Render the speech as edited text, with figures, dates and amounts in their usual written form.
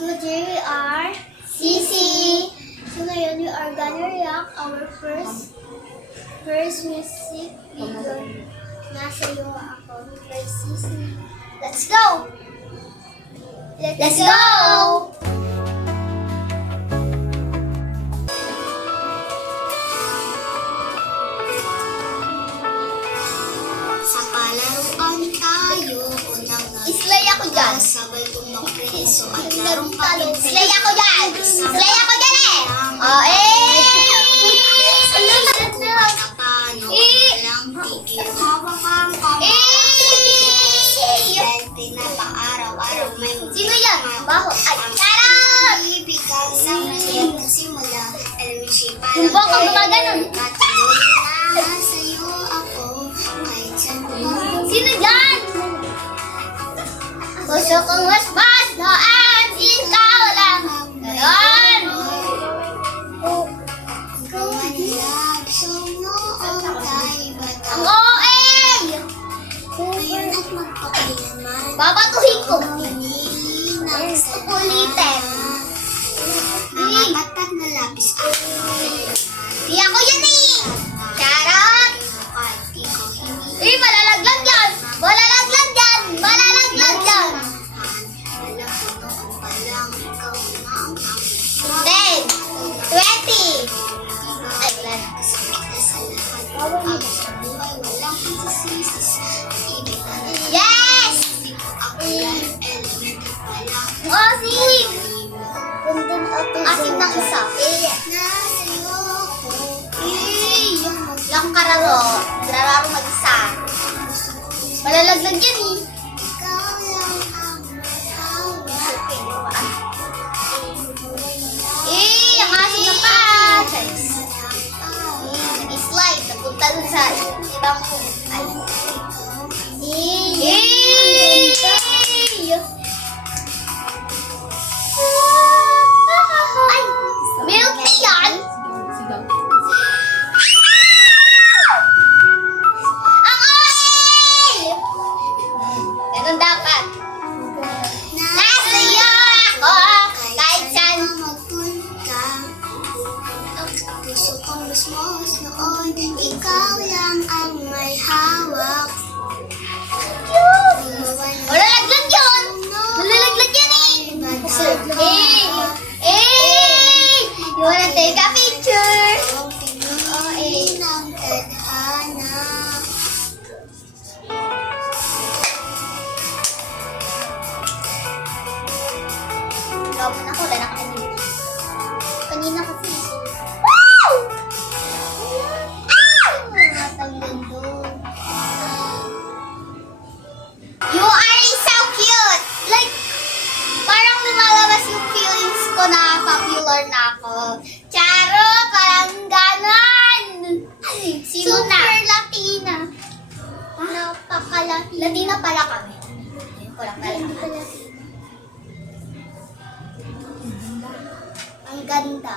Today we are Sisi. So ngayon we are gonna react our first music video. Nasa'yo ako by Sisi. Let's go! Let's go! Sa palaruan tayo, unang Islay ako dyan. sabay tumakriso at larong pagin. Slay ako dyan! Slay ako dyan eh! Oh, eh! Bata paano, walang tigil. Hawak ang kamay. Dahil pinapaaraw-araw may Sino yan? Baho. Ay, charot! Ibigan sa masiyang nagsimula. Elmisipan Yung baka gumaganon. Katuloy na sa'yo ako. Kahit saan ba? Sino dyan? Gusto kong mas noon, ikaw lang. Ganon! Ikaw ang love song noon tayo bata. Ang OA! Ngayon at magpakailanman. Babatuhin ko. Pinili ng Ulitin. Mga katat na lapis ako. Di ako yan eh! Charot! Kahit ikaw hindi Eh, malalaglag yan! Malalaglag yan! Malalaglag yan! alam ko noon pa lang ikaw na ang 10, 20. Ay, wala na. kasakit na sa lahat. Ang sa buhay walang pagsisisi. Ibig na lang. Yes! Ako lang element pa lang. Oh, sim! Asim ng isa. Nasa'yo ako. Lang kararo. Kararo mag-isa. Malalaglag yan eh. Ikaw lang ang hawak. Eh, ang asim na pa. Charis. Nag-slide. Napunta dun sa ibang ay. Eh! Ay! Milk tea yan! Ang oil! Ganun dapat. Nasa'yo ako kahit saan. Magpunta. Puso kong musmos noon. Ikaw lang ang may hawak. Malalaglag yun! Malalaglag yan eh! You wanna take a picture? Oh, ng tadhana. Gawin ako, wala na kanina. Kanina kasi. Wow! Matanggal doon. You are so cute! Like, parang lumalabas yung feelings ko na popular na ako. Charo, parang ganon! Sino na? Super Latina. Napaka-Latina. Latina pala kami. Ayun ko lang pala. Ang ganda.